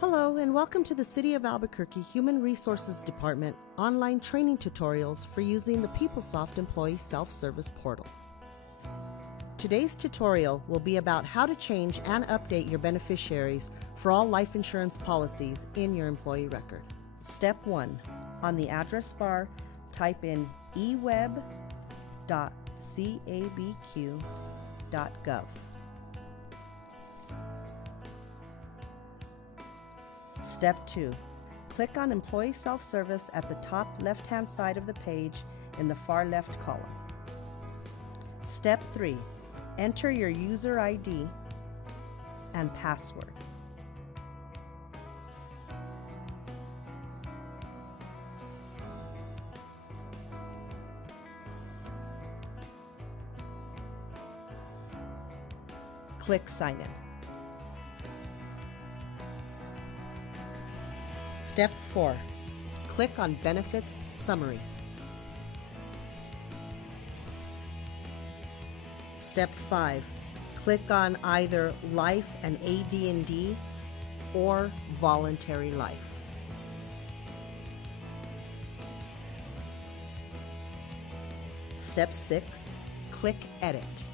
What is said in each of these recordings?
Hello and welcome to the City of Albuquerque Human Resources Department online training tutorials for using the PeopleSoft Employee Self-Service Portal. Today's tutorial will be about how to change and update your beneficiaries for all life insurance policies in your employee record. Step 1. On the address bar, type in eweb.cabq.gov. Step 2. Click on Employee Self-Service at the top left-hand side of the page in the far left column. Step 3. Enter your user ID and password. Click Sign In. Step 4. Click on Benefits Summary. Step 5. Click on either Life and AD&D or Voluntary Life. Step 6. Click Edit.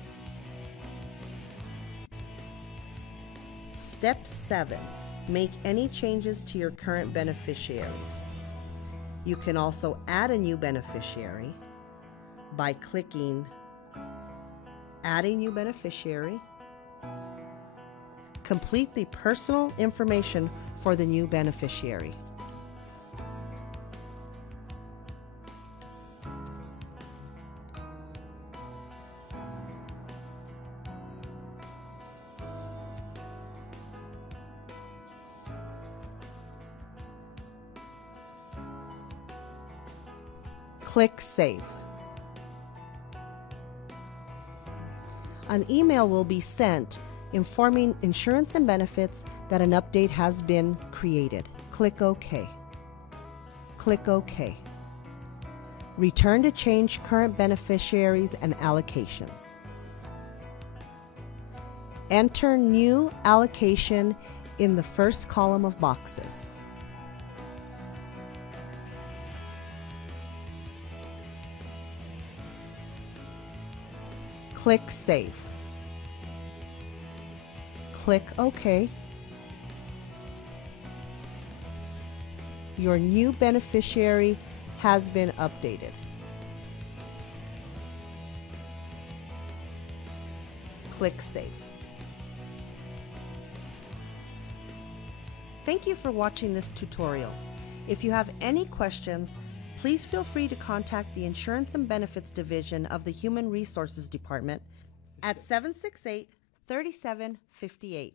Step 7. Make any changes to your current beneficiaries. You can also add a new beneficiary by clicking Add a New Beneficiary. Complete the personal information for the new beneficiary. Click Save. An email will be sent informing insurance and benefits that an update has been created. Click OK. Click OK. Return to change current beneficiaries and allocations. Enter new allocation in the first column of boxes. Click Save. Click OK. Your new beneficiary has been updated. Click Save. Thank you for watching this tutorial. If you have any questions, please feel free to contact the Insurance and Benefits Division of the Human Resources Department at 768-3758.